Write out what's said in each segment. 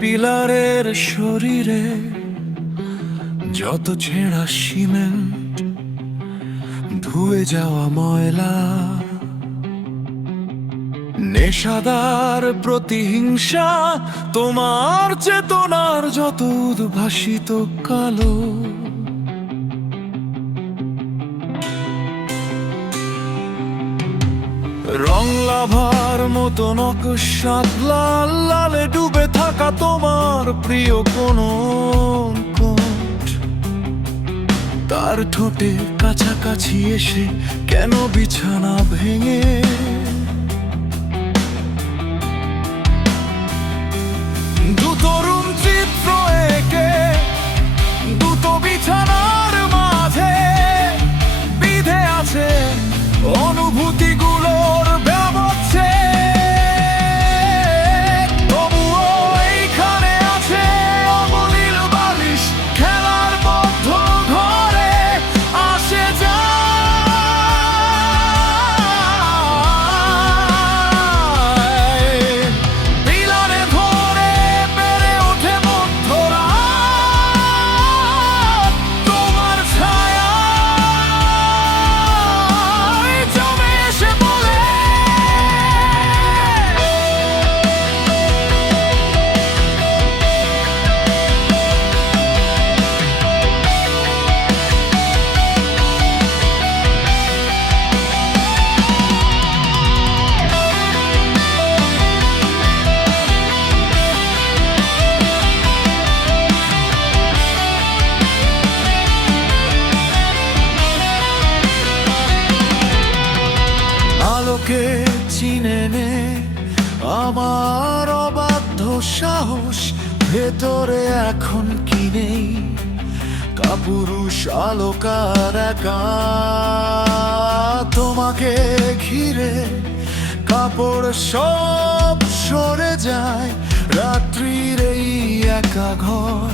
পিলারের শরীরে যত ছেঁড়া সিমেন্ট, ধুয়ে যাওয়া ময়লা, নেশাদার প্রতিহিংসা, তোমার চেতনার যত উদ্ভাসিত কালো রং লাভার মতো নকশাত লাল লালে ডুবে থাকা তোমার প্রিয় কোন তার ঠোঁটে কাছাকাছি এসে কেন বিছানা ভেঙে? দুতরুণ চিত্র এঁকে, দুটো বিছানার মাঝে বিধে আছে অনুভূতিগুলোর আলোকে চিনে নে। আমার অবাধ্য সাহস ভেতরে এখন কি নেই? কাপুরুষ আলোকার একা। তোমাকে ঘিরে কাপড় সব সরে যায়। রাত্রির এই একা ঘর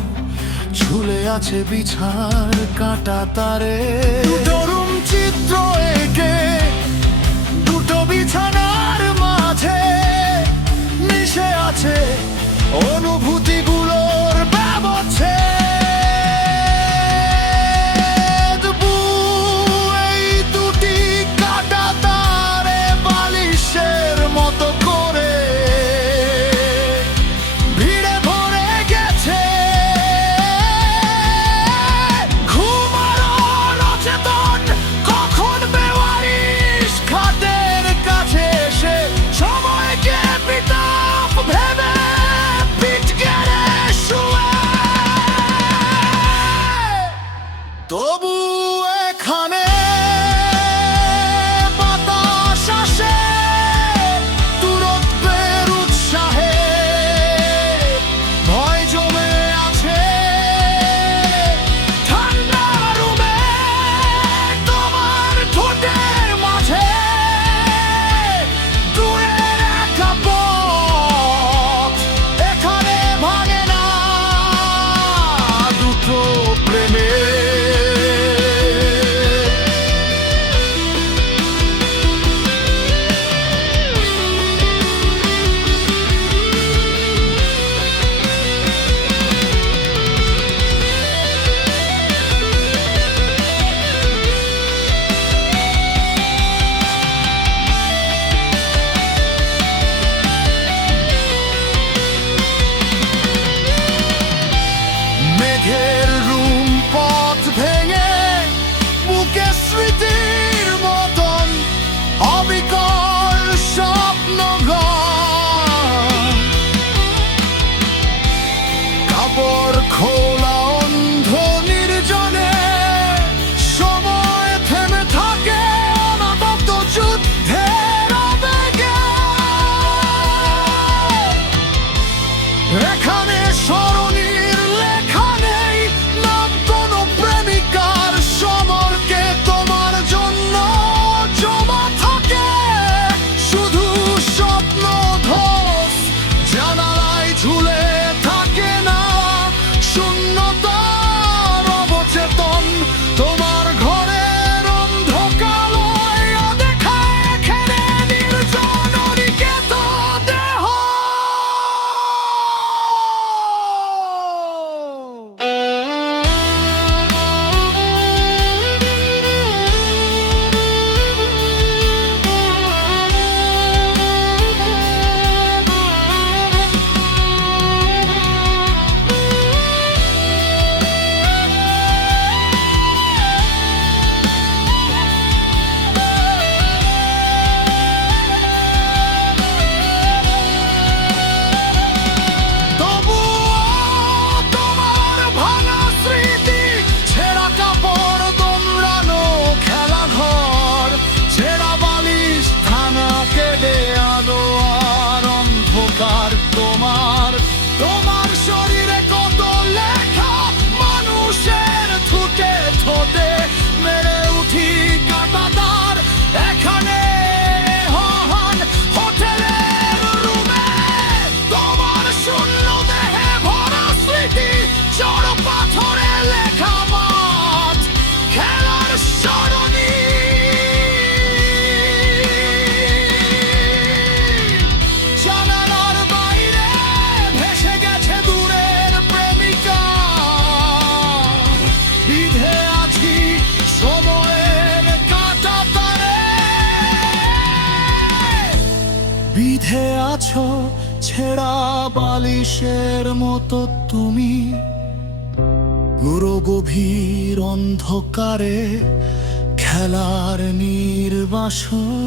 ঝুলে আছে বিছার কাটা তারে। তরুণ চিত্র এঁকে ছেঁড়া বালিশের মতো তুমি। গুরু গভীর অন্ধকারে খেলার নির্বাসন।